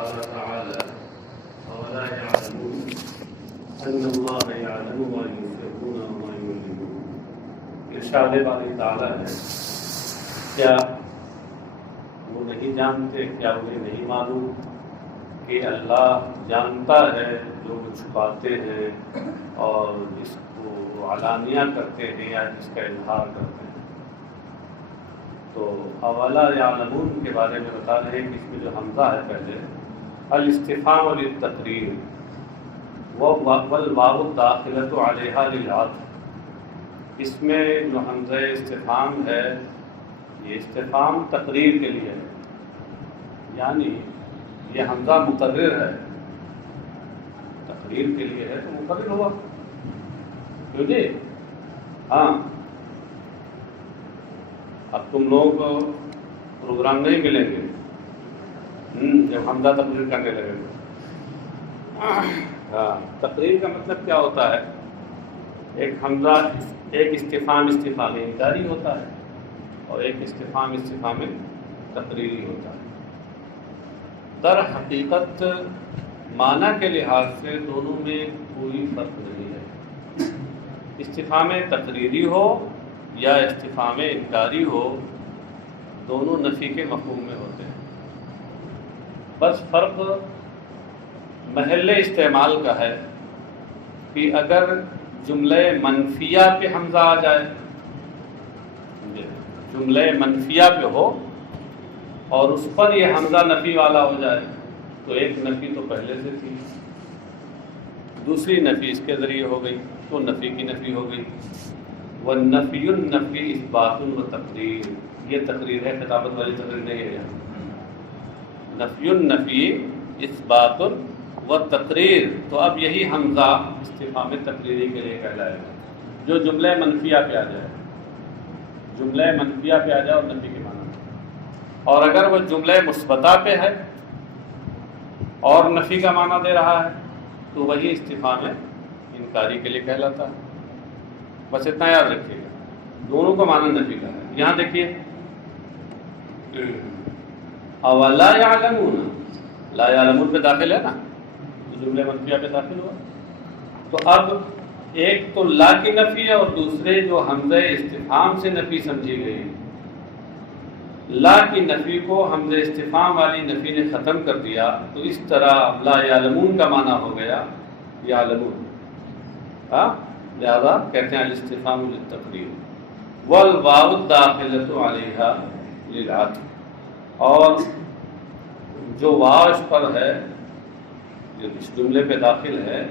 قال تعالى أولا يعلمون أن الله يعلم ما يسرون وما يعلنون. ارشاد باری تعالیٰ ہے، کیا وہ نہیں جانتے، کیا انہیں نہیں معلوم کہ اللہ جانتا ہے جو وہ چھپاتے ہیں اور جس کو وہ علانیہ کرتے ہیں یا جس کا اظہار کرتے ہیں. تو اولا یعلمون کے بارے میں بتا رہے ہیں کہ اس میں جو حمزہ ہے پہلے الاستفہام للتقریر والواو الداخلۃ علیہا للعطف. اس میں جو حمزہ استفہام ہے یہ استفہام تقریر کے لیے ہے، یعنی یہ حمزہ مقرر ہے، تقریر کے لیے ہے تو مقرر ہوا. کیوں جی؟ ہاں، اب تم لوگ پروگرام نہیں ملیں گے جب حمزہ تقریر کرنے لگے گا. ہاں، تقریر کا مطلب کیا ہوتا ہے؟ ایک حمزہ ایک استفہام انکاری ہوتا ہے اور ایک استفہام تقریری ہوتا ہے. در حقیقت معنی کے لحاظ سے دونوں میں کوئی فرق نہیں ہے. استفہام تقریری ہو یا استفہام انکاری ہو، دونوں نفی کے مفہوم میں ہوتے ہیں. بس فرق محل استعمال کا ہے کہ اگر جملہ منفیہ پہ حمزہ آ جائے، جملہ منفیہ پہ ہو اور اس پر یہ حمزہ نفی والا ہو جائے تو ایک نفی تو پہلے سے تھی، دوسری نفی اس کے ذریعے ہو گئی تو نفی کی نفی ہو گئی. والنفی النفی اثبات و تقریر، یہ تقریر ہے، خطابت والی تقریر نہیں ہے. نفی النفی اثبات و تقریر، تو اب یہی حمزہ استفہام تقریری کے لیے کہلائے گا جو جملہ منفیہ پہ آ جائے، جملہ منفیہ پہ آ جائے اور نفی کے معنی. اور اگر وہ جملہ مثبتہ پہ ہے اور نفی کا معنی دے رہا ہے تو وہی استفہام انکاری کے لیے کہلاتا ہے. بس اتنا یاد رکھیے گا، دونوں کا معنی نفی کا ہے. یہاں دیکھیے اولا یعلمون، لا یعلمون پہ داخل ہے نا، تو جملہ منفیہ پہ داخل ہوا. تو اب ایک تو لا کی نفی ہے اور دوسرے جو حمزہ استفہام سے نفی سمجھی گئی، لا کی نفی کو حمزہ استفہام والی نفی نے ختم کر دیا. تو اس طرح لا یعلمون کا معنی ہو گیا یعلمون. لہذا کہتے ہیں الاستفہام للتقریر والواو الداخلۃ علیہا للعطف، اور جو واو اس پر ہے جو اس جملے پہ داخل ہے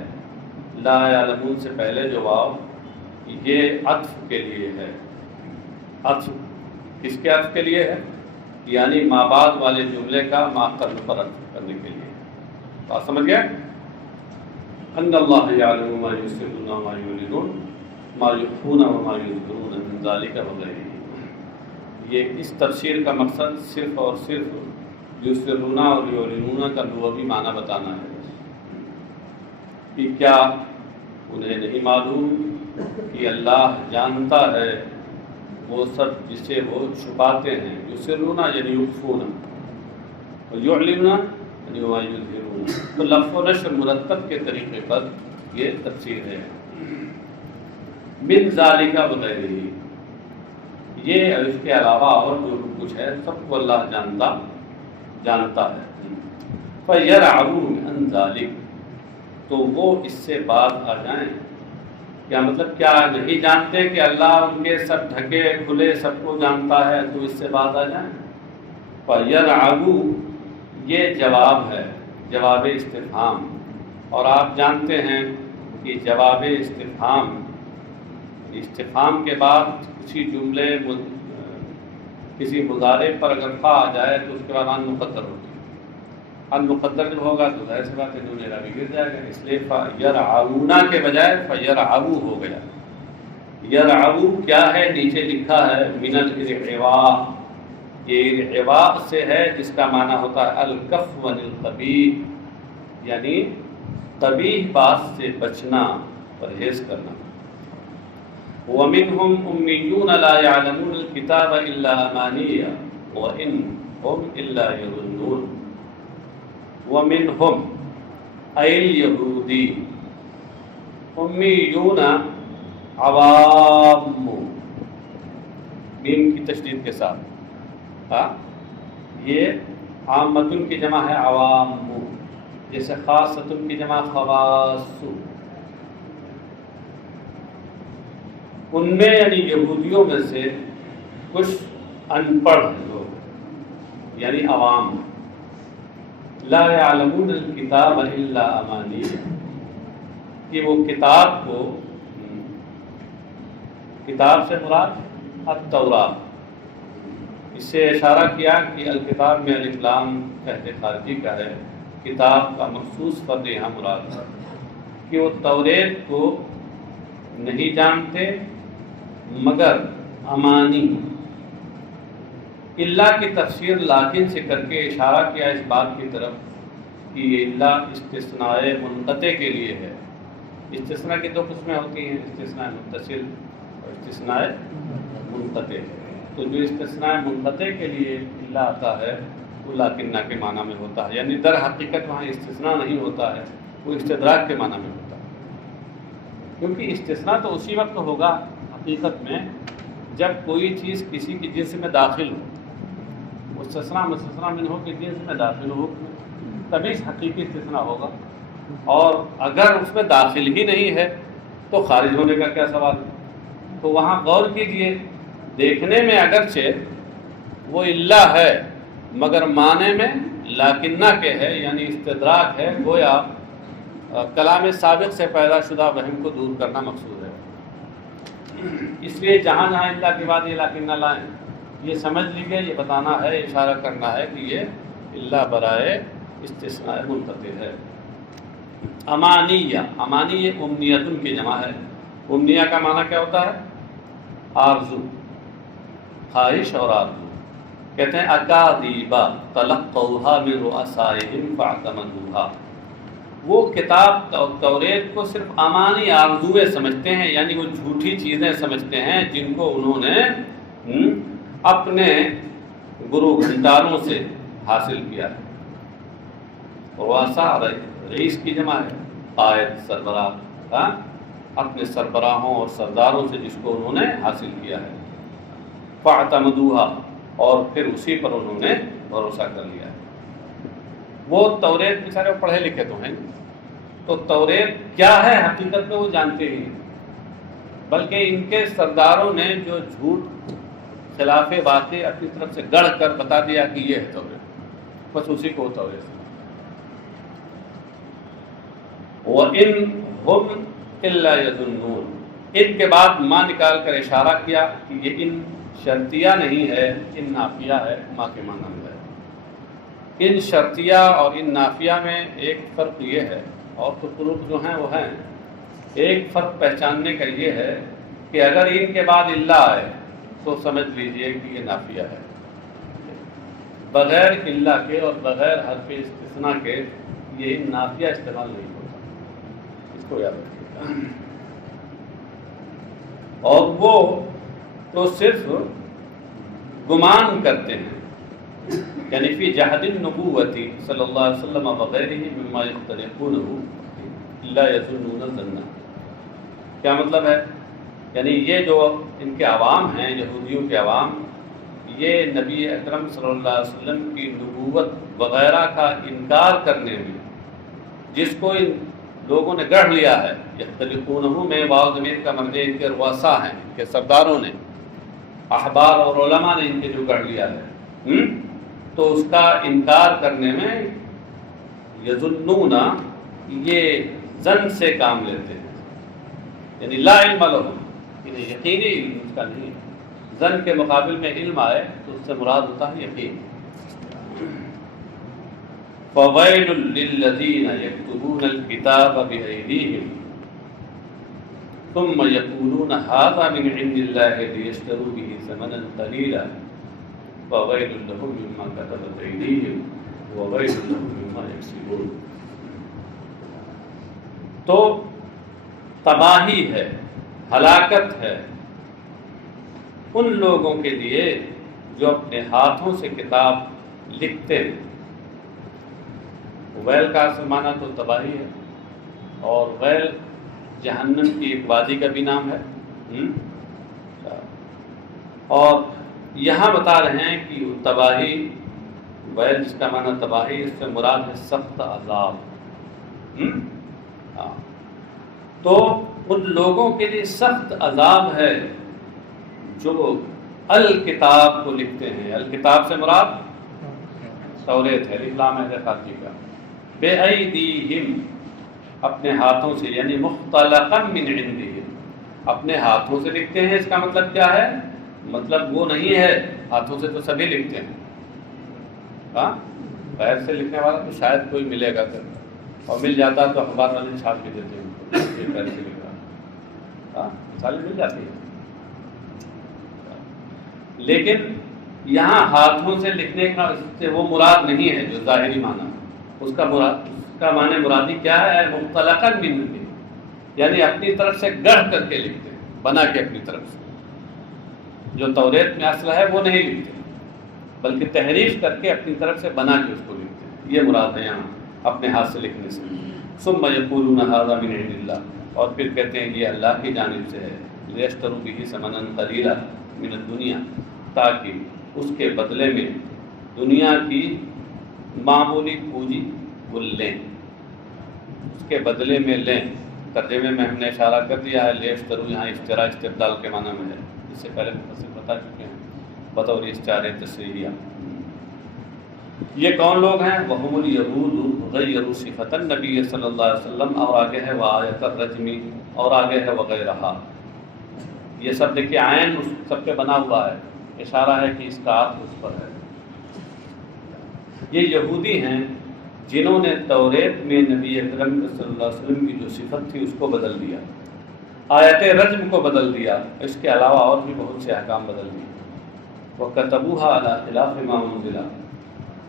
لا یعلمون سے پہلے جو واو، یہ عطف کے لیے ہے. عطف کس کے عطف کے لیے ہے؟ یعنی ما بعد والے جملے کا ما قبل پر عطف کرنے کے لیے. بات سمجھ گئے؟ ان اللہ یعلم ما یسرون وما یعلنون ما یخفون وما یظہرون من ذلک وغیرہ. یہ اس تفسیر کا مقصد صرف اور صرف یسرون اور یعلنون کا لغوی معنی بتانا ہے کہ کیا انہیں نہیں معلوم کہ اللہ جانتا ہے وہ سب جسے وہ چھپاتے ہیں. یسرون یعنی یخفون، اور یعلنون یعنی وما یظہرون. تو لفظ و نشر مرتب کے طریقے پر یہ تفسیر ہے. من ذالک وغیرہ، یہ اور اس کے علاوہ اور جو کچھ ہے سب کو اللہ جانتا ہے. فَيَرْعَوْا عَنْ ذَلِكَ، تو وہ اس سے باز آ جائیں. کیا مطلب؟ کیا نہیں جانتے کہ اللہ ان کے سب ڈھکے کھلے سب کو جانتا ہے؟ تو اس سے باز آ جائیں. فَيَرْعَوْا یہ جواب ہے، جواب استفہام. اور آپ جانتے ہیں کہ جواب استفہام کے بعد کسی جملے کسی مضارع پر اگر فا آ جائے تو اس کے بعد ان مقدر ہوتی ہے. ان مقدر جب ہوگا تو ظاہر سی بات ہے نون اعرابی گر جائے گا. اس لیے فَيَرْعَوْنَا کے بجائے فَيَرْعَوْا ہو گیا. یرعو کیا ہے؟ نیچے لکھا ہے من الارعواء، یہ ارعواء سے ہے جس کا معنی ہوتا ہے الکف عن القبیح، یعنی قبیح بات سے بچنا، پرہیز کرنا. وَمِنْهُمْ أُمِّيُّونَ لَا يَعْلَمُونَ الْكِتَابَ إِلَّا أَمَانِيَّ وَإِنْ هُمْ إِلَّا يَظُنُّونَ. ومنہم الیہودی، امیون عوام، میم کی تشدید کے ساتھ، یہ عامتن کی جمع ہے عوام، جیسے خاصتن کی جمع خواص، ان میں یعنی یہودیوں میں سے کچھ ان پڑھ لوگ یعنی عوام، لا یعلمون الکتاب الا امانی، کہ وہ کتاب کو، کتاب سے مراد التوراۃ، اس سے اشارہ کیا کہ الکتاب میں الف لام قحط خارجی کا ہے، کتاب کا مخصوص فرد یہاں مراد ہے، کہ وہ توریت کو نہیں جانتے مگر امانی، اللہ کی تفسیر لیکن سے کر کے اشارہ کیا اس بات کی طرف کہ یہ اللہ استثناء منقطع کے لیے ہے۔ استثناء کی دو قسمیں ہوتی ہیں، استثناء متصل اور استثناء منقطع۔ تو جو استثناء منقطع کے لیے اللہ آتا ہے وہ لاکنہ کے معنی میں ہوتا ہے، یعنی در حقیقت وہاں استثناء نہیں ہوتا ہے، وہ استدراک کے معنی میں ہوتا ہے، کیونکہ استثناء تو اسی وقت ہوگا حقیقت میں جب کوئی چیز کسی کی جنس میں داخل ہو، مستثنیٰ مستثنیٰ منہ کے جنس میں داخل ہو تبھی حقیقی استثناء ہوگا، اور اگر اس میں داخل ہی نہیں ہے تو خارج ہونے کا کیا سوال ہے؟ تو وہاں غور کیجئے، دیکھنے میں اگرچہ وہ اللہ ہے مگر معنی میں لاکنہ کے ہے، یعنی استدراک ہے، گویا کلام سابق سے پیدا شدہ وہم کو دور کرنا مقصود ہے۔ اس لیے جہاں جہاں اللہ کے بعد یہ لاکنہ لائیں، یہ سمجھ لیجیے، یہ بتانا ہے، اشارہ کرنا ہے کہ یہ اللہ برائے استثناء منقطع ہے۔ امانیہ، امانی یہ امنیتن کی جمع ہے۔ امنیہ کا معنی کیا ہوتا ہے؟ آرزو، خواہش اور آرزو۔ کہتے ہیں اکاذیبا تلقوها من رؤسائهم فاعتمدوها، وہ کتاب توریت کو صرف امانی آرزویں سمجھتے ہیں، یعنی وہ جھوٹی چیزیں سمجھتے ہیں جن کو انہوں نے اپنے گرو گھنٹالوں سے حاصل کیا ہے۔ رؤساء رئیس کی جمع ہے، قائد، سربراہ، اپنے سربراہوں اور سرداروں سے جس کو انہوں نے حاصل کیا ہے۔ فاعتمدوها، اور پھر اسی پر انہوں نے بھروسہ کر لیا ہے۔ وہ توریت بیچارے پڑھے لکھے تو ہیں، تو توریت کیا ہے حقیقت میں وہ جانتے ہی نہیں، بلکہ ان کے سرداروں نے جو جھوٹ خلاف واقع اپنی طرف سے گڑھ کر بتا دیا کہ یہ ہے توریت، بس اسی کو توریت سمجھتے۔ وَإِنْ هُمْ إِلَّا يَظُنُّونَ، ان کے بعد ماں نکال کر اشارہ کیا کہ یہ ان شرطیہ نہیں ہے، ان نافیہ ہے، ماں کے معنی میں ہے۔ ان شرطیہ اور ان نافیہ میں ایک فرق یہ ہے، اور تو فروق جو ہیں وہ ہیں، ایک فرق پہچاننے کا یہ ہے کہ اگر ان کے بعد اللہ آئے تو سمجھ لیجئے کہ یہ نافیہ ہے، بغیر اللہ کے اور بغیر حرف استثناء کے یہ نافیہ استعمال نہیں ہوتا، اس کو یاد رکھیے۔ اور وہ تو صرف گمان کرتے ہیں، یعنی فی جہد النبوۃ صلی اللہ علیہ وسلم وغیرہ مما یختلفونہ لا یظنون ظنا۔ کیا مطلب ہے؟ یعنی یہ جو ان کے عوام ہیں، یہودیوں کے عوام، یہ نبی اکرم صلی اللہ علیہ وسلم کی نبوت وغیرہ کا انکار کرنے میں جس کو ان لوگوں نے گڑھ لیا ہے، یختلفونہ میں واو ضمیر کا مرجع ان کے رؤساء ہیں، ان کے سرداروں نے، احبار اور علماء نے ان کے جو گڑھ لیا ہے، تو اس کا انکار کرنے میں یظنون، یہ ظن سے کام لیتے ہیں، یعنی لا علم لہم، انہیں یقینی علم اس کا نہیں ہے۔ ظن کے مقابل میں علم آئے تو اس سے مراد ہوتا ہے یقین۔ فویل للذین یکتبون الکتاب بأیدیہم ثم یقولون ھذا من عند اللہ لیشتروا بہ ثمنا قلیلا وویل لهم مما كتبت أيديهم وویل لهم مما یکسبون۔ تو تباہی ہے، ہلاکت ہے ان لوگوں کے لیے جو اپنے ہاتھوں سے کتاب لکھتے ہیں، ویل کا اصل معنی تو تباہی ہے، اور ویل جہنم کی ایک وادی کا بھی نام ہے۔ اور یہاں بتا رہے ہیں کہ تباہی، ویل جس کا معنی تباہی، اس سے مراد ہے سخت عذاب۔ تو ان لوگوں کے لیے سخت عذاب ہے جو الکتاب کو لکھتے ہیں۔ الکتاب سے مراد توریت ہے، لام ہے خارجی کا۔ بے ایدیہم، اپنے ہاتھوں سے، یعنی مختلقا من عندہم، اپنے ہاتھوں سے لکھتے ہیں۔ اس کا مطلب کیا ہے؟ مطلب وہ نہیں ہے ہاتھوں سے تو سبھی لکھتے ہیں، ہاں پیر سے لکھنے والا تو شاید کوئی ملے گا کر، اور مل جاتا تو اخبار والے چھاپ کے دیتے ہیں یہ پیر سے لکھ رہا، ہاں مثالیں مل جاتی ہیں۔ لیکن یہاں ہاتھوں سے لکھنے کا سے وہ مراد نہیں ہے جو ظاہری معنی، اس کا معنی مرادی کیا ہے؟ مختلقاً من عندہم، یعنی اپنی طرف سے گڑھ کر کے لکھتے ہیں، بنا کے اپنی طرف سے۔ جو توریت میں اصل ہے وہ نہیں لکھتے، بلکہ تحریف کر کے اپنی طرف سے بنا کے اس کو لکھتے ہیں، یہ مراد ہے یہاں اپنے ہاتھ سے لکھنے سے۔ ثم یقولون ھذا من عند اللہ، اور پھر کہتے ہیں یہ اللہ کی جانب سے ہے، لیشتروا بہ ثمنا قلیلا من الدنیا، تاکہ اس کے بدلے میں دنیا کی معمولی پونجی وہ لیں، اس کے بدلے میں لیں۔ ترجمے میں ہم نے اشارہ کر دیا ہے، لیشتروا یہاں اشترا استبدال کے معنی میں ہے، اس سے پہلے مفسر بتا چکے ہیں بطور اشتعار تصریحیہ۔ یہ کون لوگ ہیں؟ وہم الیہود غیروا صفۃ النبی صلی اللہ علیہ وسلم، اور آگے ہے وآیۃ الرجم، اور آگے ہے وغیرہ۔ یہ سب دیکھیے عین اس سب پہ بنا ہوا ہے، اشارہ ہے کہ اس کا عطف اس پر ہے۔ یہ یہودی ہیں جنہوں نے توریت میں نبی اکرم صلی اللہ علیہ وسلم کی جو صفت تھی اس کو بدل دیا، آیت رجم کو بدل دیا، اس کے علاوہ اور بھی بہت سے احکام بدل دیے۔ وَكَتَبُوهَا عَلَى خِلَافِ مَا أُنزِلَ،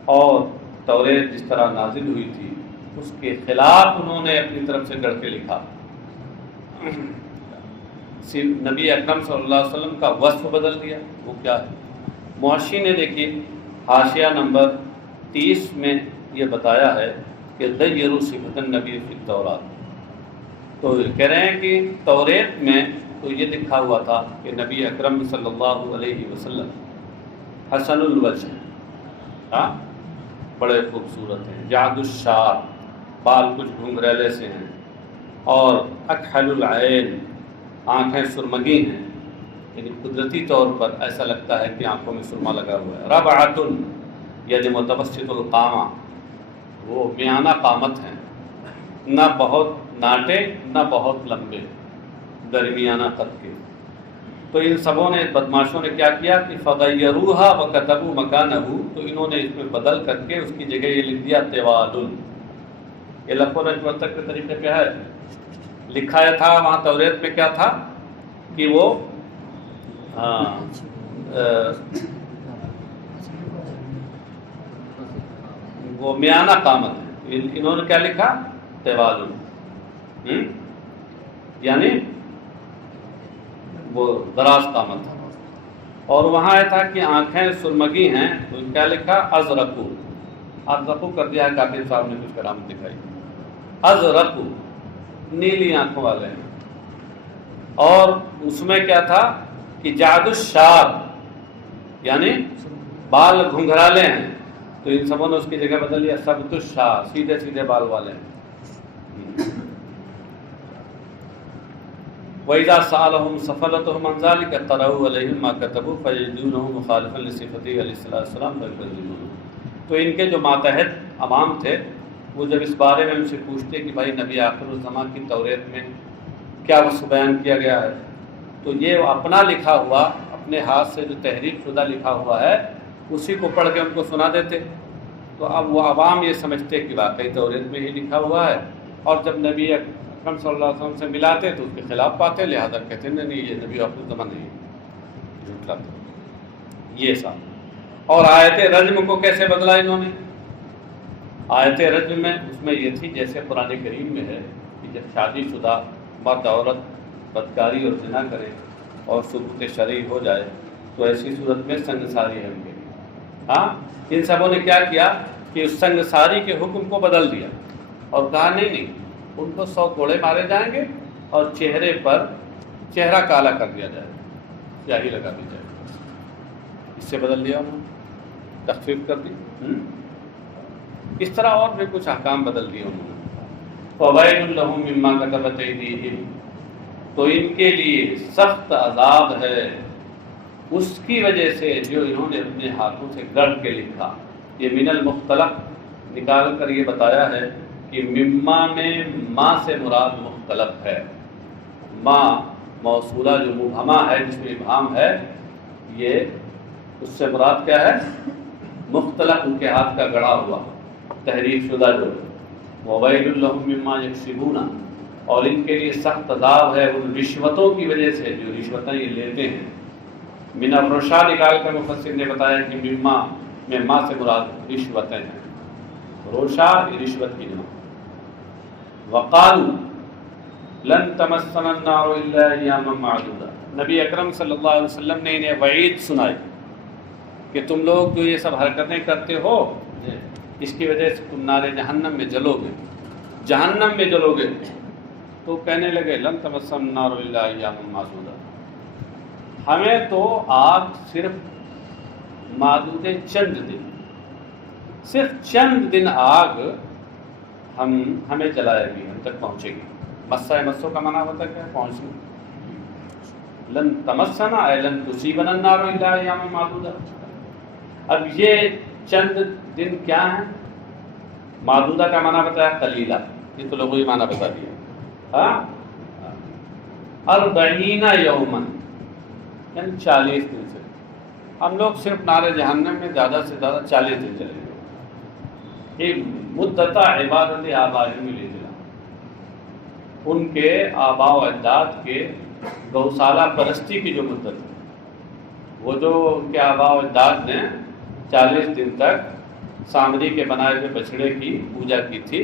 اور توریت جس طرح نازل ہوئی تھی اس کے خلاف انہوں نے اپنی طرف سے گڑھ کے لکھا۔ نبی اکرم صلی اللہ علیہ وسلم کا وصف بدل دیا، وہ کیا ہے؟ معاشی نے دیکھیے حاشیہ نمبر 30 میں یہ بتایا ہے کہ غیروا صفۃ النبی فی التوراۃ، تو کہہ رہے ہیں کہ توریت میں تو یہ لکھا ہوا تھا کہ نبی اکرم صلی اللہ علیہ وسلم حسن الوجہ، ہاں بڑے خوبصورت ہیں، جعد الشعر، بال کچھ گھنگریلے سے ہیں، اور اکحل العین، آنکھیں سرمگی ہیں، یعنی قدرتی طور پر ایسا لگتا ہے کہ آنکھوں میں سرما لگا ہوا ہے۔ ربعۃ، یعنی متوسط القامہ، وہ میانہ قامت ہیں، نہ بہت ناٹے نہ بہت لمبے، درمیانہ قد کے۔ تو ان سبوں نے، بدماشوں نے کیا کیا کہ فغیروها وکتبوا مکانہ، تو انہوں نے اس میں بدل کر کے اس کی جگہ یہ لکھ دیا طوال۔ یہ لفظ و نسب تک کے طریقے پہ ہے، لکھا ہے تھا وہاں توریت میں کیا تھا کہ وہ میانہ قامت ہے، انہوں نے کیا لکھا؟ طوال، یعنی وہ دراز قامت ہے۔ اور وہاں یہ تھا کہ آنکھیں سرمگی ہیں، تو کیا لکھا؟ ازرقو، ازرقو کر دیا ہے، کاتب صاحب نے کچھ کرامت دکھائی، ازرقو نیلی آنکھوں والے ہیں۔ اور اس میں کیا تھا کہ جعد الشعر، یعنی بال گھنگرالے ہیں، تو ان سبوں نے اس کی جگہ بدل لیا سبط الشعر، سیدھے سیدھے بال والے ہیں۔ وَإِذَا سَأَلَهُمْ سَفَلَتُهُمْ عَنْ ذَلِكَ اطَّلَعُوا عَلَيْهِمْ مَا كَتَبُوا فَيَجِدُونَهُ مُخَالِفًا لِصِفَتِهِ عَلَيْهِ الصَّلَاةُ وَالسَّلَامُ فَيُكَذِّبُونَهُ۔ تو ان کے جو ماتحت عوام تھے وہ جب اس بارے میں ان سے پوچھتے کہ بھائی نبی آخر الزمان کی توریت میں کیا وصف بیان کیا گیا ہے، تو یہ اپنا لکھا ہوا، اپنے ہاتھ سے جو تحریف شدہ لکھا ہوا ہے اسی کو پڑھ کے ان کو سنا دیتے۔ تو اب وہ عوام یہ سمجھتے کہ واقعی توریت میں ہی لکھا ہوا ہے، اور جب نبی اکرم صلی اللہ علیہ وسلم سے ملاتے تو اس کے خلاف پاتے، لہذا کہتے ہیں نہیں یہ نبی آخر الزمان نہیں، جھٹلاتے یہ سب۔ اور آیت رجم کو کیسے بدلا انہوں نے؟ آیت رجم میں اس میں یہ تھی جیسے قرآن کریم میں ہے کہ جب شادی شدہ مرد عورت بدکاری اور زنا کرے اور ثبوت شرعی ہو جائے تو ایسی صورت میں سنگساری ہے ان کے لیے۔ ہاں ان سبوں نے کیا کیا کہ اس سنگساری کے حکم کو بدل دیا اور کہا نہیں ان کو 100 کوڑے مارے جائیں گے اور چہرے پر چہرہ کالا کر دیا جائے گا، سیاہی لگا دی جائے گی. اس سے بدل دیا انہوں نے، تخفیف کر دی. اس طرح اور بھی کچھ احکام بدل دیے انہوں نے. فویل لہم مما کتبت ایدیہم، تو ان کے لیے سخت عذاب ہے اس کی وجہ سے جو انہوں نے اپنے ہاتھوں سے گڑھ کے لکھا. یہ من المختلف نکال کر یہ بتایا ہے کہ مما میں ما سے مراد مختلف ہے. ما موصولہ جو مبہمہ ہے، جس میں ابہام ہے، یہ اس سے مراد کیا ہے؟ مختلف، ان کے ہاتھ کا گڑھا ہوا تحریف شدہ جو. وویل لہم مما یکسبون، اور ان کے لیے سخت عذاب ہے ان رشوتوں کی وجہ سے جو رشوتیں یہ لیتے ہیں. من الرشا نکال کر مفسر نے بتایا کہ مما میں ما سے مراد رشوتیں ہیں. روشا رشوت کی جمع. وقالوا لن تمسنا النار الا ایاما معدودا، نبی اکرم صلی اللہ علیہ وسلم نے انہیں وعید سنائی کہ تم لوگ جو یہ سب حرکتیں کرتے ہو اس کی وجہ سے تم نار جہنم میں جلو گے، جہنم میں جلو گے. تو کہنے لگے لن تمسنا النار الا ایاما معدودا، ہمیں تو آگ صرف معدود چند دن، صرف چند دن آگ ہمیں جلائے گی، ہم تک پہنچے گی. مسا مسو کا معنی ہوتا ہے کیا؟ پہنچنا. لن تمسنا اے لن تصیبنا النار الا ایاما معدودا. اب یہ چند دن کیا ہیں؟ معدودہ کا معنی بتایا قلیلہ، یہ تو لغوی معنی بتا دیا. 40 یوما یعنی 40 دن سے. ہم لوگ صرف نار جہنم میں زیادہ سے زیادہ 40 دن چلیں گے. ایک مدت عبادت آبائہم للہ، ان کے آباء و اجداد کے گوشالہ پرستی کی جو مدت ہے، وہ جو ان کے آباء و اجداد نے 40 دن تک سامری کے بنائے ہوئے بچھڑے کی پوجا کی تھی،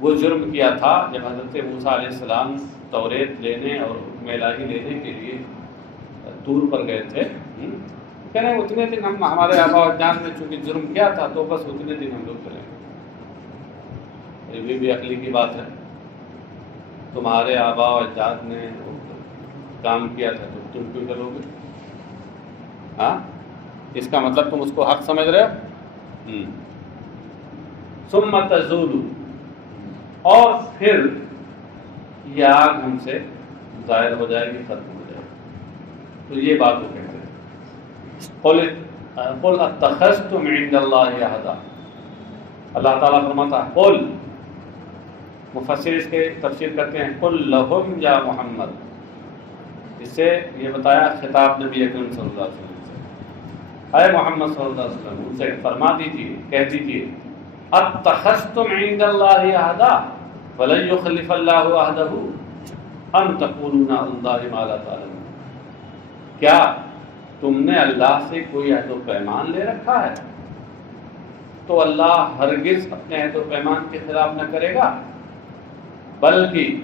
وہ جرم کیا تھا جب حضرت موسیٰ علیہ السلام توریت لینے اور حکم الہی لینے کے لیے طور پر گئے تھے. کہہ رہے ہیں اتنے دن ہمارے آباء و اجداد نے چونکہ جرم کیا تھا تو بس اتنے دن ہم لوگ چلیں گے. یہ بھی عقلی کی بات ہے. تمہارے آباء و اجداد نے کام کیا تھا تو تم کیوں چلو گے؟ ہاں، اس کا مطلب تم اس کو حق سمجھ رہے ہو. ثم تزول، اور پھر یہ آگ ہم سے ظاہر ہو جائے گی، ختم ہو جائے گی. تو یہ بات وہ کہتے ہیں قل اتخذتم عند اللہ عہدا. اللہ تعالیٰ فرماتا ہے قل، مفسر اس کے تفسیر کرتے ہیں قل لہم یا محمد. اس سے یہ بتایا خطاب نبی اکرم صلی اللہ علیہ وسلم سے، اے محمد صلی اللہ علیہ وسلم ان سے فرما دیجیے، کہہ دیجیے اتخذتم عند اللہ عہدا فلن یخلف اللہ عہدہ ام تقولون علی اللہ ما لا تعلمون. کیا تم نے اللہ سے کوئی عہد و پیمان لے رکھا ہے تو اللہ ہرگز اپنے عہد و پیمان کے خلاف نہ کرے گا، بلکہ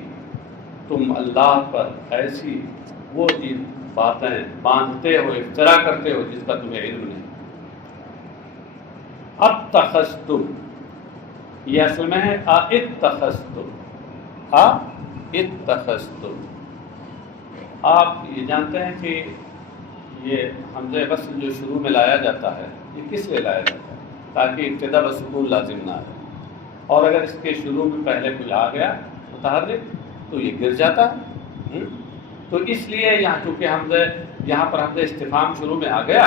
تم اللہ پر ایسی وہ باتیں باندھتے ہو، افترا کرتے ہو جس کا تمہیں علم نہیں. اتخذتم یہ اصل میں ہے اتخذتم، اتخذتم. آپ یہ جانتے ہیں کہ یہ حمزہ وصل جو شروع میں لایا جاتا ہے یہ کس لیے لایا جاتا ہے؟ تاکہ ابتدا بسکون لازم نہ ہے، اور اگر اس کے شروع میں پہلے کچھ آ گیا متحرک تو یہ گر جاتا ہے. تو اس لیے یہاں چونکہ یہاں پر حمزہ استفہام شروع میں آ گیا،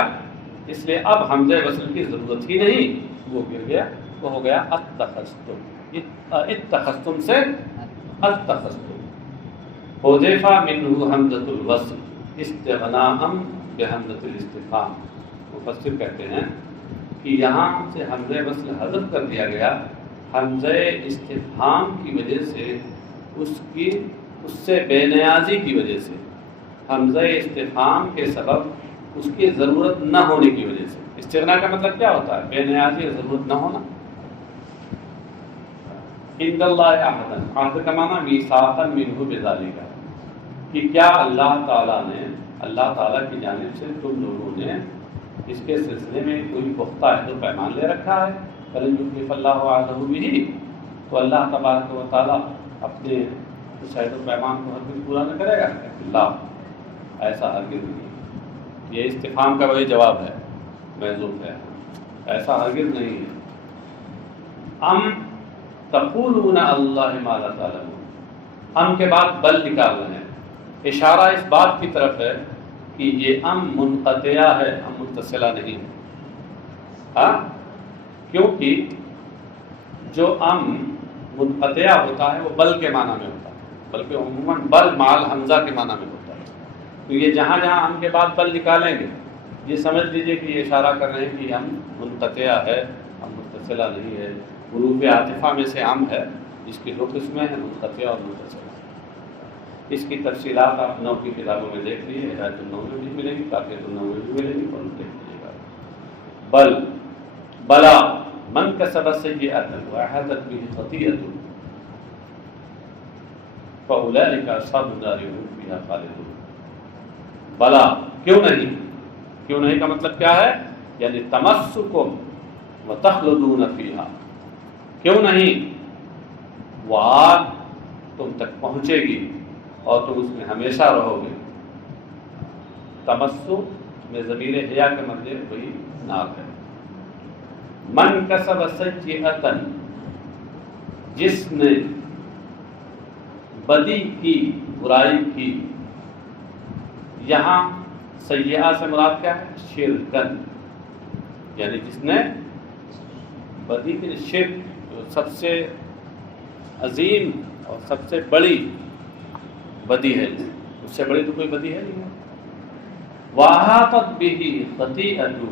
اس لیے اب حمزہ وصل کی ضرورت ہی نہیں، وہ گر گیا، وہ ہو گیا اتخذتم. اتخذتم سے اتخذتم. حذف منہ حمزۃ الوصل استغناء بحمزۃ الاستفہام. مفسر کہتے ہیں کہ یہاں سے حمزہ وصل حذف کر دیا گیا حمزہ استفہام کی وجہ سے، اس سے بے نیازی کی وجہ سے، حمزہ استفہام کے سبب اس کی ضرورت نہ ہونے کی وجہ سے. استغنا کا مطلب کیا ہوتا ہے؟ بے نیازی اور ضرورت نہ ہونا. عند اللہ عہدا، عہد کا معنی میثاقا منہ بذالک، کہ کیا اللہ تعالیٰ کی جانب سے تم لوگوں نے اس کے سلسلے میں کوئی پختہ عہد و پیمان لے رکھا ہے فلن یخلف اللہ وعدہ بھی، تو اللہ تبارک و تعالیٰ اپنے اس عہد و پیمان کو ہرگز پورا نہ کرے گا؟ اللہ ایسا ہرگز نہیں۔ یہ استفہام کا وہی جواب ہے محذوف ہے، ایسا ہرگز نہیں ہے۔ ام تقولون اللہ ما لا تعلمون، ام کے بعد بل نکال رہے ہیں، اشارہ اس بات کی طرف ہے کہ یہ ام منقطعہ ہے، ام متصلہ نہیں ہے۔ ہاں، کیونکہ جو ام منقطعہ ہوتا ہے وہ بل کے معنی میں ہوتا ہے، بلکہ عموماً بل مال حمزہ کے معنی میں ہوتا ہے۔ تو یہ جہاں جہاں ام کے بعد بل نکالیں گے یہ سمجھ لیجئے کہ یہ اشارہ کر رہے ہیں کہ ام منقطعہ ہے، ام متصلہ نہیں ہے۔ حروف عاطفہ میں سے ام ہے، جس کی دو قسمیں ہیں، منقطعہ اور متصلہ۔ اس کی تفصیلات آپ نحو کی کتابوں میں دیکھ لیجیے، ہدایت النحو میں بھی ملے گی، قافیۃ النحو میں بھی ملے گی، اور دیکھ لیجیے گا۔ بل بلا من کسب سیئۃ واحاطت بہ خطیئۃ فاولئک اصحاب النار هم فیہا خالدون۔ بلا کیوں نہیں، کیوں نہیں کا مطلب کیا ہے؟ یعنی تمسکم وتخلدون فیہا، کیوں نہیں، وہ آگ تم تک پہنچے گی اور تم اس میں ہمیشہ رہو گے۔ تمسک میں ضمیر حیا کے مطلب وہی نار ہے۔ من کسب سیئۃ، جس نے بدی کی، برائی کی، یہاں سیئہ سے مراد کیا ہے؟ شرکن، یعنی جس نے بدی کی، شرک جو سب سے عظیم اور سب سے بڑی بدی ہے، اس سے بڑی تو کوئی بدی ہے نہیں۔ وَأَحَاطَتْ بِهِ خَطِیئَتُهُ،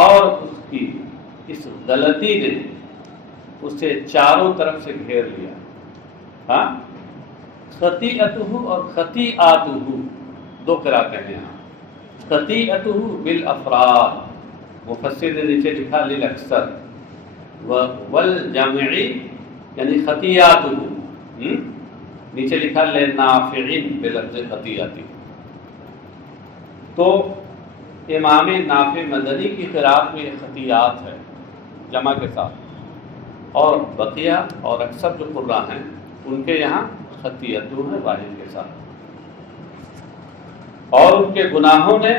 اور اس کی اس غلطی نے اسے چاروں طرف سے گھیر لیا۔ ہاں، خطیئتہ اور خطیئاتہ دو قراءتیں ہیں یہاں۔ خطیئتہ بالافراد، مفسر نے نیچے لکھا للاکثر، والجمعی یعنی خطیئاتہ، نیچے لکھا لنافعین بلفظ خطیئاتی۔ تو امام نافع مدنی کی قراءت میں یہ خطیئات ہے جمع کے ساتھ، اور بقیہ اور اکثر جو قراء ہیں ان کے یہاں خطیئتوں ہے واحد کے ساتھ۔ اور ان کے گناہوں نے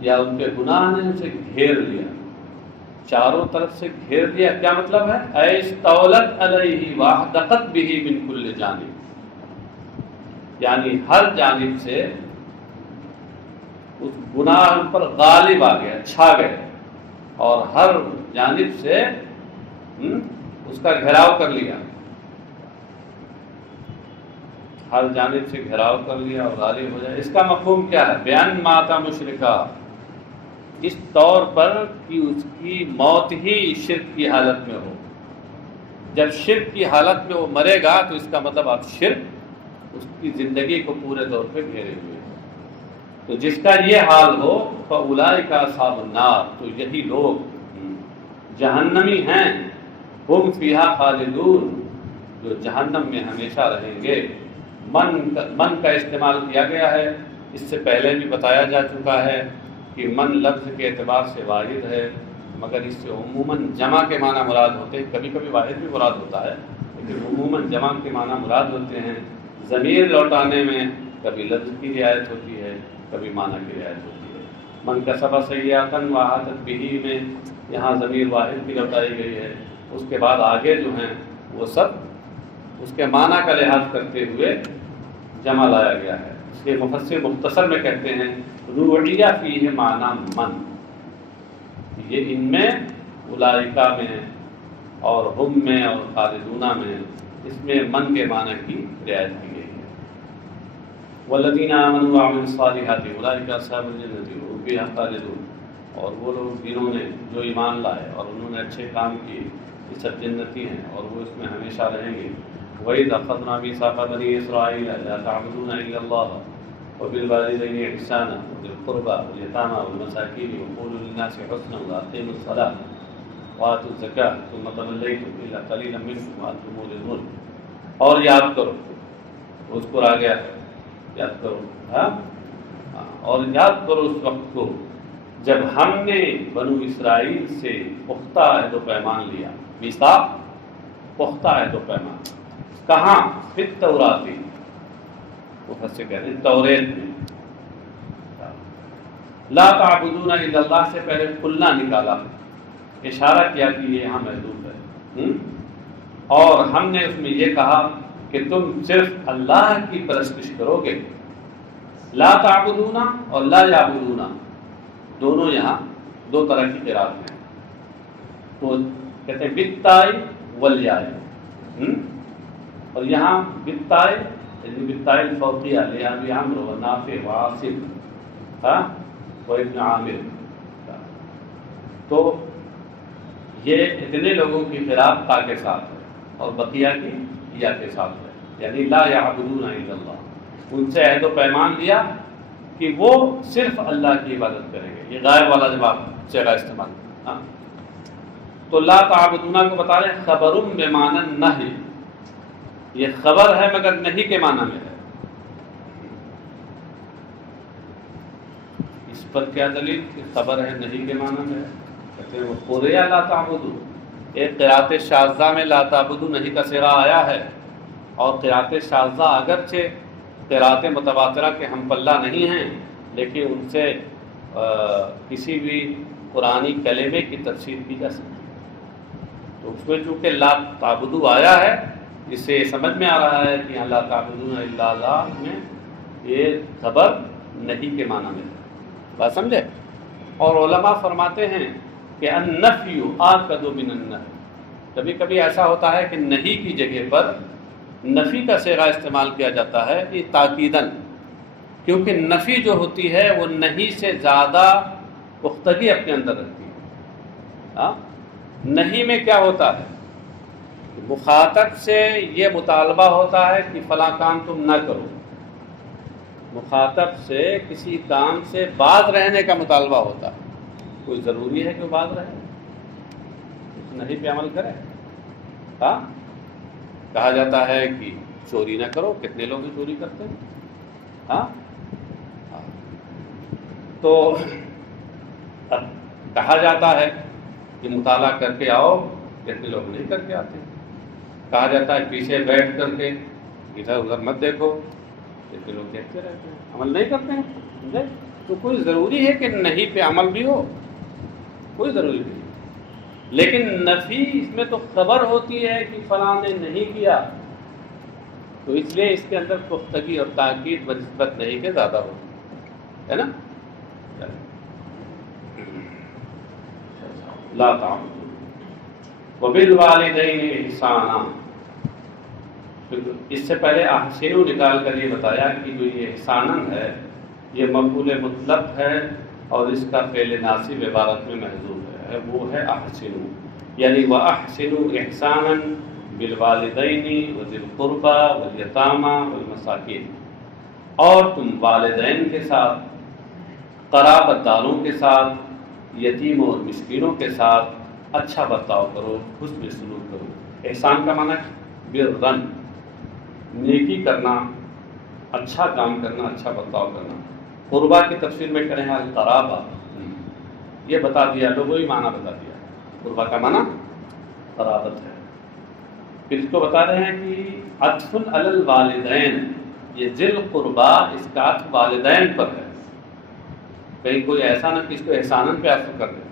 یا ان کے گناہ نے اسے گھیر لیا، چاروں طرف سے گھیر لیا۔ کیا مطلب ہے؟ اے استولت علیہ واحدقت بہ من کل جانب، یعنی ہر جانب سے اس گناہ ان پر غالب آ گیا، چھا گئے، اور ہر جانب سے اس کا گھیراؤ کر لیا، ہر جانب سے گھیراؤ کر لیا اور غالب ہو جائے۔ اس کا مفہوم کیا ہے؟ بیان ماتا مشرکہ، اس طور پر کہ اس کی موت ہی شرک کی حالت میں ہو۔ جب شرک کی حالت میں وہ مرے گا تو اس کا مطلب اب شرک اس کی زندگی کو پورے طور پہ گھیرے ہوئے ہے۔ تو جس کا یہ حال ہو فَأُولَئِكَ أَصْحَابُ النَّارِ، تو یہی لوگ جہنمی ہیں، ہم فیہا خالدون، جو جہنم میں ہمیشہ رہیں گے۔ من کا استعمال کیا گیا ہے، اس سے پہلے بھی بتایا جا چکا ہے کہ من لفظ کے اعتبار سے واحد ہے، مگر اس سے عموماً جمع کے معنی مراد ہوتے ہیں، کبھی کبھی واحد بھی مراد ہوتا ہے، لیکن عموماً جمع کے معنی مراد ہوتے ہیں۔ ضمیر لوٹانے میں کبھی لفظ کی رعایت ہوتی ہے، کبھی معنی کی رعایت ہوتی ہے۔ من کسب سیئۃ واحاطت بہ میں یہاں ضمیر واحد کی لوٹائی گئی ہے، اس کے بعد آگے جو ہیں وہ سب اس کے معنی کا لحاظ کرتے ہوئے جمع لایا گیا ہے۔ اس لیے مفسر مختصر میں کہتے ہیں روعیہ فیہ معنی من، یہ ان میں اولئک میں اور ہم میں اور خالدون میں، اس میں من کے معنی کی رعایت کی گئی ہے۔ والذین آمنوا وعملوا الصالحات اولئک اصحاب الجنۃ هم فیہا خالدون، اور وہ لوگ جنہوں نے جو ایمان لائے اور انہوں نے اچھے کام کیے، یہ سب جنتی ہیں اور وہ اس میں ہمیشہ رہیں گے۔ وَإِذْ أَخَذْنَا مِيثَاقَ بَنِي إِسْرَائِيلَ لَا تَعْبُدُونَ إِلَّا اللَّهَ وَبِالْوَالِدَيْنِ إِحْسَانًا وَذِي الْقُرْبَى وَالْيَتَامَى وَالْمَسَاكِينِ وَقُولُوا لِلنَّاسِ حُسْنًا وَأَقِيمُوا الصَّلَاةَ وَآتُوا الزَّكَاةَ ثُمَّ تَوَلَّيْتُمْ إِلَّا قَلِيلًا مِنكُمْ وَأَنْتُمْ مُعْرِضُونَ۔ اور یاد کرو، اذکر آ گیا ہے، یاد کرو، ہاں، اور یاد کرو اس وقت کو جب ہم نے بنو اسرائیل سے پختہ عہد و پیمان لیا، میثاق پختہ عہد و پیمان، کہاں؟ فی التوراۃ، وہ سے کہتے ہیں توریت میں، لا تعبدون الا اللہ سے پہلے کھلنا نکالا، اشارہ کیا کہ یہ یہاں محدود ہے، اور ہم نے اس میں یہ کہا کہ تم صرف اللہ کی پرستش کرو گے، لا تعبدون اور لا یعبدون دونوں یہاں دو طرح کی قرات ہیں، تو کہتے ہیں بالتاء والیاء، اور یہاں بالتاء یعنی بالتاء الفوقیہ لابی عمرو ونافع وعاصم وابن عامر، تو یہ اتنے لوگوں کی قرات تا کے ساتھ ہے اور بقیہ کی یا کے ساتھ ہے، یعنی لا یعبدون الا اللہ، ان سے عہد و پیمان لیا کہ وہ صرف اللہ کی عبادت کریں گے، یہ غائب والا جواب چہرہ استعمال، تو لا تعبدون کو بتا رہے ہیں خبر بمعنی النہی، یہ خبر ہے مگر نہیں کے معنی میں ہے، اس پر کیا دلیل کہ خبر ہے نہیں کے معنی میں ہے؟ کہتے ہیں وہ قرئ لا تعبدو، ایک قرات شاذہ میں لا تعبدو نہیں کا صیغہ آیا ہے، اور قرات شاذہ اگرچہ قرات متواترہ کے ہم پلہ نہیں ہیں لیکن ان سے کسی بھی قرآنی کلمے کی تفسیر کی جا سکتی ہے، تو اس میں چونکہ لا تعبدو آیا ہے، اس سے یہ سمجھ میں آ رہا ہے کہ یہاں لا تعبدون الا اللہ میں یہ خبر نہیں کے معنی میں ہے، بات سمجھے؟ اور علماء فرماتے ہیں کہ النفی آکد من النہی، کبھی کبھی ایسا ہوتا ہے کہ نہیں کی جگہ پر نفی کا صیغہ استعمال کیا جاتا ہے، یہ تاکیداً، کیونکہ نفی جو ہوتی ہے وہ نہیں سے زیادہ پختگی اپنے اندر رکھتی ہے، نہیں میں کیا ہوتا ہے؟ مخاطب سے یہ مطالبہ ہوتا ہے کہ فلاں کام تم نہ کرو، مخاطب سے کسی کام سے باز رہنے کا مطالبہ ہوتا ہے، کوئی ضروری ہے کہ وہ باز رہے، نہیں پہ عمل کرے، کہا جاتا ہے کہ چوری نہ کرو، کتنے لوگ چوری کرتے ہیں، تو اب کہا جاتا ہے کہ مطالعہ کر کے آؤ، کتنے لوگ نہیں کر کے آتے، کہا جاتا ہے پیچھے بیٹھ کر کے ادھر ادھر مت دیکھو، کتنے لوگ دیکھتے رہتے ہیں، عمل نہیں کرتے ہیں، تو کوئی ضروری ہے کہ نہیں پہ عمل بھی ہو، کوئی ضروری نہیں، لیکن نفی اس میں تو خبر ہوتی ہے کہ فلاں نے نہیں کیا، تو اس لیے اس کے اندر پختگی اور تاکید بنسبت نہیں کے زیادہ ہوتی ہے نا، لا تعبدوا وبالوالدین احسانا، اس سے پہلے احسنوا نکال کر یہ بتایا کہ جو یہ احساناً ہے یہ مفعول مطلق ہے اور اس کا فعل ناصب عبارت میں محذوف ہے، وہ ہے احسنوا، یعنی وَأَحْسِنُوا إِحْسَانًا بِالْوَالِدَيْنِ وَذِي الْقُرْبَى وَالْيَتَامَى وَالْمَسَاكِينِ، اور تم والدین کے ساتھ، قرابت داروں کے ساتھ، یتیموں اور مسکینوں کے ساتھ اچھا برتاؤ کرو، حسن سلوک کرو، احسان کا معنی برن، نیکی کرنا، اچھا کام کرنا، اچھا برتاؤ کرنا، قربا کی تفسیر میں کریں القرابہ، یہ بتا دیا، لوگوں ہی معنی بتا دیا، قربا کا معنی قرابت ہے، پھر اس کو بتا رہے ہیں کہ عطف علی الوالدین، یہ ذل قربا اس کا عطف والدین پر ہے، کہیں کوئی ایسا نہ کہ اس کو احساناً پہ عطف کر دے،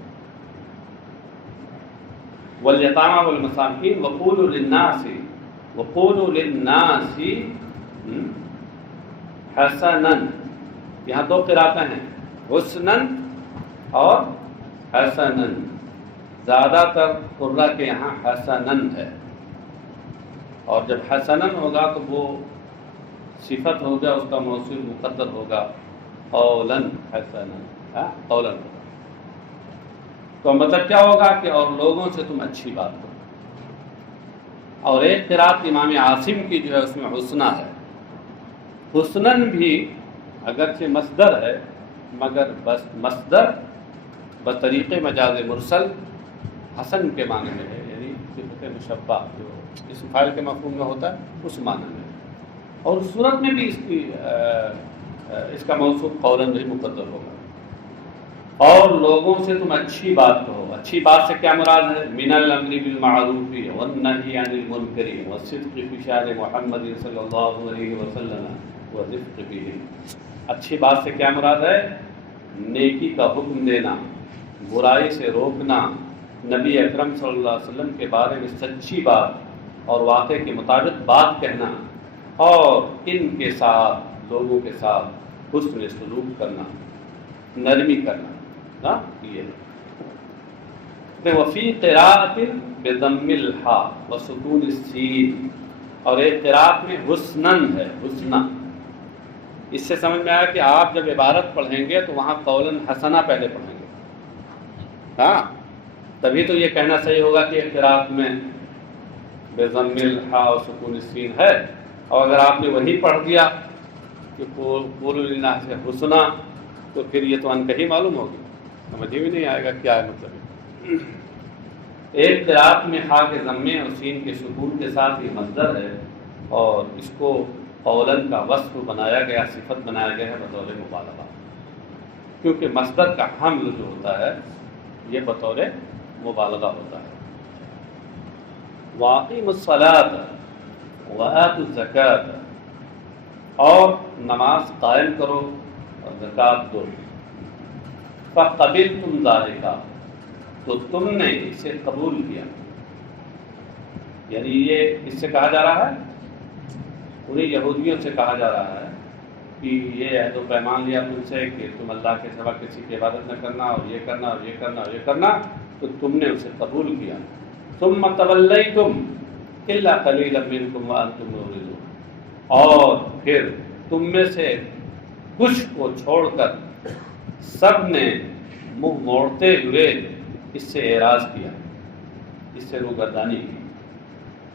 والیتامى والمساکین وقولوا للناس، وقولوا للناس حسنا، یہاں دو قراتیں ہیں، حسنا اور حسنا، زیادہ تر قرہ کے یہاں حسنا ہے، اور جب حسنا ہوگا تو وہ صفت ہوگا، اس کا موصول مقدر ہوگا قولا حسنا، قولا ہوگا، تو مطلب کیا ہوگا کہ اور لوگوں سے تم اچھی بات کرو، اور ایک قرات امام عاصم کی جو ہے اس میں حسنا ہے، حسنن بھی اگرچہ مصدر ہے مگر بس مصدر بطریق مجاز مرسل حسن کے معنی میں ہے، یعنی صفت مشبہ جو اس فاعل کے مفہوم میں ہوتا ہے اس معنی میں، اور اس صورت میں بھی اس کا موصوف قولاً بھی مقدر ہوگا، اور لوگوں سے تم اچھی بات کہو. اچھی بات سے کیا مراد ہے؟ من الامر بالمعروف والنہی عن المنکر والصدق فی شأن محمد صلی اللہ علیہ وسلم والرفق بہ. اچھی بات سے کیا مراد ہے؟ نیکی کا حکم دینا، برائی سے روکنا، نبی اکرم صلی اللہ علیہ وسلم کے بارے میں سچی بات اور واقعے کے مطابق بات کہنا، اور ان کے ساتھ لوگوں کے ساتھ حسن سلوک کرنا، نرمی کرنا. یہ وفی قراءۃ بضم الحاء وسکون السین، اور ایک قراءت میں حسنن ہے، حسنا. اس سے سمجھ میں آیا کہ آپ جب عبارت پڑھیں گے تو وہاں قولاً حسنا پہلے پڑھیں گے. ہاں، تبھی تو یہ کہنا صحیح ہوگا کہ ایک قراءت میں بضم الحاء وسکون السین ہے. اور اگر آپ نے وہی پڑھ دیا کہ قولوا للناس حسنا، تو پھر یہ تو انکہی معلوم ہوگی، سمجھ بھی نہیں آئے گا کیا ہے مطلب. ایک قراءت میں ہا کے ضمے اور سین کے سکون کے ساتھ یہ مصدر ہے، اور اس کو قولاً کا وصف بنایا گیا، صفت بنایا گیا ہے بطور مبالغہ، کیونکہ مصدر کا حمل جو ہوتا ہے یہ بطور مبالغہ ہوتا ہے. وَأَقِیمُوا الصَّلَاةَ وَآتُوا الزَّکَاةَ، اور نماز قائم کرو اور زکوٰۃ دو. فَقَبِلْتُمْ ذَلِکَ، تو تم نے اسے قبول کیا. یعنی یہ اس سے کہا جا رہا ہے، انہیں یہودیوں سے کہا جا رہا ہے کہ یہ عہد و پیمان لیا تم سے کہ تم اللہ کے سوا کسی کی عبادت نہ کرنا، اور یہ کرنا اور یہ کرنا اور یہ کرنا، تو تم نے اسے قبول کیا. ثم تولیتم الا قلیلا منکم وانتم معرضون، اور پھر تم میں سے کچھ کو چھوڑ کر سب نے منہ موڑتے ہوئے اس سے اعراض کیا، اس سے روگردانی کی.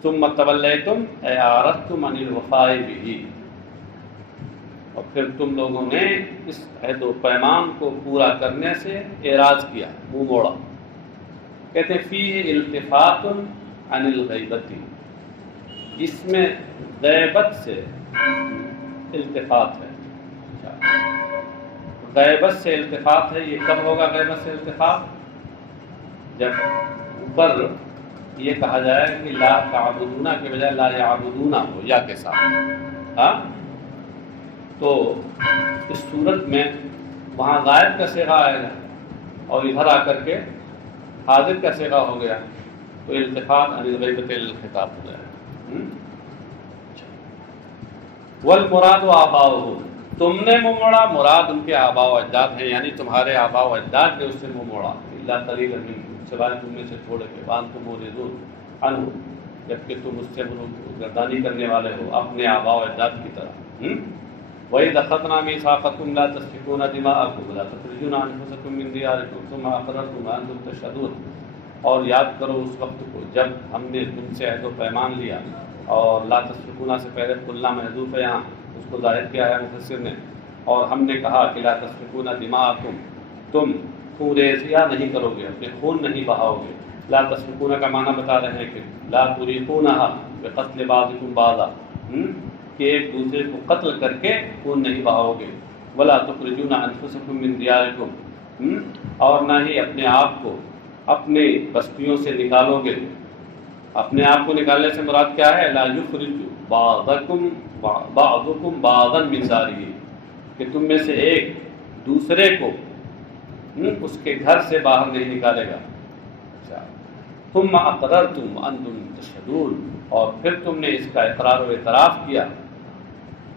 ثم تولیتم اے اعرضتم عن الوفاء بہ، اور پھر تم لوگوں نے اس عہد و پیمان کو پورا کرنے سے اعراض کیا، منہ موڑا. کہتے ہیں فیہ التفات عن الغیبت، اس میں غیبت سے التفات ہے. غیبت سے التفات ہے. یہ کب ہوگا غیبت سے التفات؟ جب اوپر یہ کہا جائے کہ لا تعبدون کے بجائے لا یعبدون ہو یا کے ساتھ. ہاں، تو اس صورت میں وہاں غائب کا صیغہ آئے گا، اور ادھر آ کر کے حاضر کا صیغہ ہو گیا، تو التفات عن الغیبت الخطاب ہو گیا. والمراد آباؤہم، تم نے منہ موڑا، مراد ان کے آباء و اجداد ہیں، یعنی تمہارے آباء و اجداد نے اس سے منہ موڑا. الا قلیلا منکم، سوائے تم میں سے تھوڑے کے، وانتم معرضون عنہ، جبکہ تم اس سے گردانی کرنے والے ہو اپنے آباء و اجداد کی طرح. وَإِذْ أَخَذْنَا مِيثَاقَكُمْ لَا تَسْفِكُونَ دِمَاءَكُمْ وَلَا تُخْرِجُونَ أَنفُسَكُمْ مِنْ دِيَارِكُمْ ثُمَّ أَقْرَرْتُمْ وَأَنْتُمْ تَشْهَدُونَ، اور یاد کرو اس وقت کو جب ہم نے تم سے عہد و پیمان لیا، اور لا تسفکون سے پہلے قلنا محذوف ہے، یہاں اس کو ظاہر کیا ہے مفسر نے، اور ہم نے کہا کہ لا تسفکون دماءکم، تم خون ریزیاں نہیں کرو گے، اپنے خون نہیں بہاؤ گے. لا تسفکون کا معنی بتا رہے ہیں کہ لا تریقونہا بقتل بعضکم بعضا، کہ ایک دوسرے کو قتل کر کے خون نہیں بہاؤ گے. ولا تخرجون انفسکم من دیارکم، اور نہ ہی اپنے آپ کو اپنے بستیوں سے نکالو گے. اپنے آپ کو نکالنے سے مراد کیا ہے؟ لا یخرج بعضکم بعضا من دارہ، کہ تم میں سے ایک دوسرے کو اس کے گھر سے باہر نہیں نکالے گا. ثم اقررتم وانتم تشهدون، اور پھر تم نے اس کا اقرار و اعتراف کیا.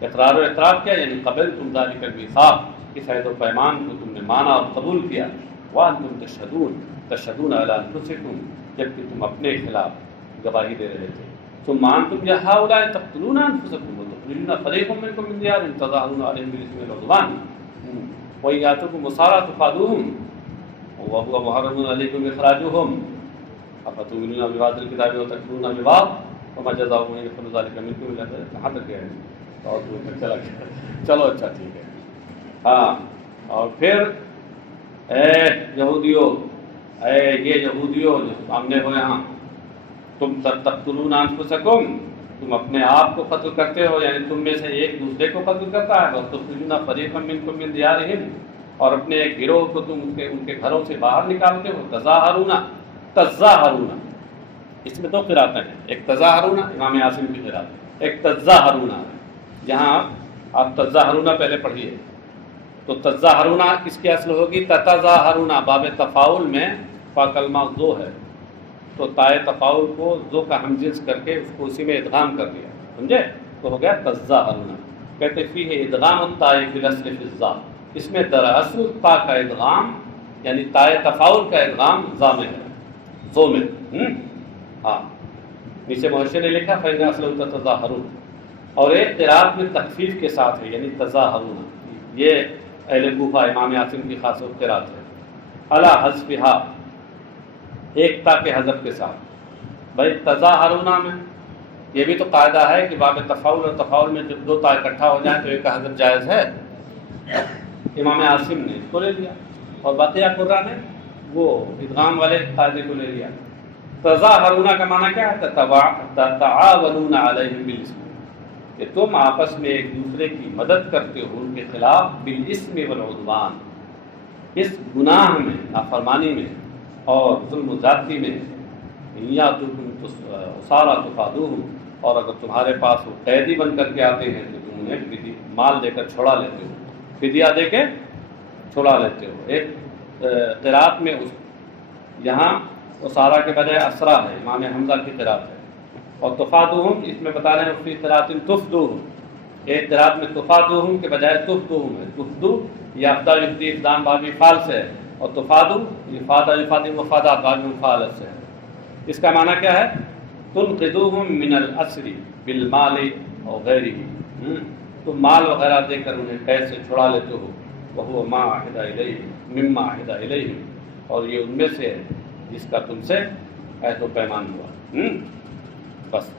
اقرار و اعتراف کیا یعنی قبلتم ذلک المیثاق، اس عہد و پیمان کو تم نے مانا اور قبول کیا. وانتم تشهدون علی انفسکم، جبکہ تم اپنے خلاف گواہی دے رہے تھے. ثم انتم هؤلاء تقتلون انفسکم وتخرجون فريقا منکم من دیارهم تظاهرون علیہم بالاثم والعدوان وإن یأتوکم اسارى تفادوهم وهو محرم علیکم اخراجهم افتؤمنون ببعض الکتاب وتکفرون ببعض وما جزاء من يفعل ذلك منکم الا خزي. کہاں تک گئے ہیں؟ اور دور تک چلا گیا. چلو اچھا ٹھیک ہے. ہاں، اور پھر اے یہودیو، اے یہ یہودیو جو سامنے ہو یہاں، تم تقتلون انفسکم، تم اپنے آپ کو قتل کرتے ہو، یعنی تم میں سے ایک دوسرے کو قتل کرتا ہے. اور تخرجون فریقا منکم من دیارہم، اور اپنے ایک گروہ کو تم ان کے گھروں سے باہر نکالتے ہو. تظاہرون اس میں دو قراتیں ہیں، ایک تظاہرون امام عاصم کی قرات ہے، ایک تظاہرون. جہاں آپ تظاہرون پہلے پڑھیے تو تظاہرون اس کی اصل ہوگی تتظاہرون. باب تفاعل میں فا کلمہ ذو ہے تو تائے تفاعل کو ذو کا ہم جنس کر کے اس کو اسی میں ادغام کر دیا، سمجھے؟ تو ہو گیا تظاہرون. کہتے فیہ ادغام الطاء فی الاصل فی الظا. اس میں دراصل تا کا ادغام یعنی تائے تفاعل کا ادغام ذا میں ہے، ذو میں. ہاں نیچے محشر نے لکھا فإن اصل تظاہرون. اور ایک قرات میں تخفیف کے ساتھ ہے یعنی تظاہرون. یہ اہل کوفہ امام عاصم کی خاص قرات ہے. علی حذفها ایک تا کے حذف کے ساتھ. بھائی تظاہرون میں یہ بھی تو قاعدہ ہے کہ باب تفاعل اور تفاعل میں جب دو تا اکٹھا ہو جائیں تو ایک کا حذف جائز ہے. امام عاصم نے اس کو لے لیا اور بقیہ قراء نے وہ ادغام والے قاعدے کو لے لیا. تظاہرون کا معنی کیا ہے؟ تتعاونون علیہم بالاسم، کہ تم آپس میں ایک دوسرے کی مدد کرتے ہو ان کے خلاف بالاسم والعدوان، اس گناہ میں، نافرمانی میں اور ظلم و زیادتی میں. یاتوکم اسارا تفادوہم، اور اگر تمہارے پاس وہ قیدی بن کر کے آتے ہیں تو تم انہیں مال دے کر چھوڑا لیتے ہو، فدیہ دے کے چھوڑا لیتے ہو. ایک قرات میں یہاں اسارا کے بجائے اسرا ہے، امام حمزہ کی قرات ہے. اور تفادوہم اس میں بتا رہے ہیں فی قرات تفدوہم. ایک قرات میں تفادوہم کے بجائے تفدوہم ہے. تفدو یہ افدا یفدی افدام بابی فعل سے ہے، اور تفادو یہ فادہ یفادی مفادات بابی مفعلت سے ہے. اس کا معنی کیا ہے؟ تنقذوہم من الاسر بالمال اور غیرہ، تم مال وغیرہ دے کر انہیں قید سے چھڑا لیتے ہو. وہو ما عہد الیہ مما عہد الیہ، اور یہ ان میں سے ہے جس کا تم سے عہد و پیمان ہوا. بس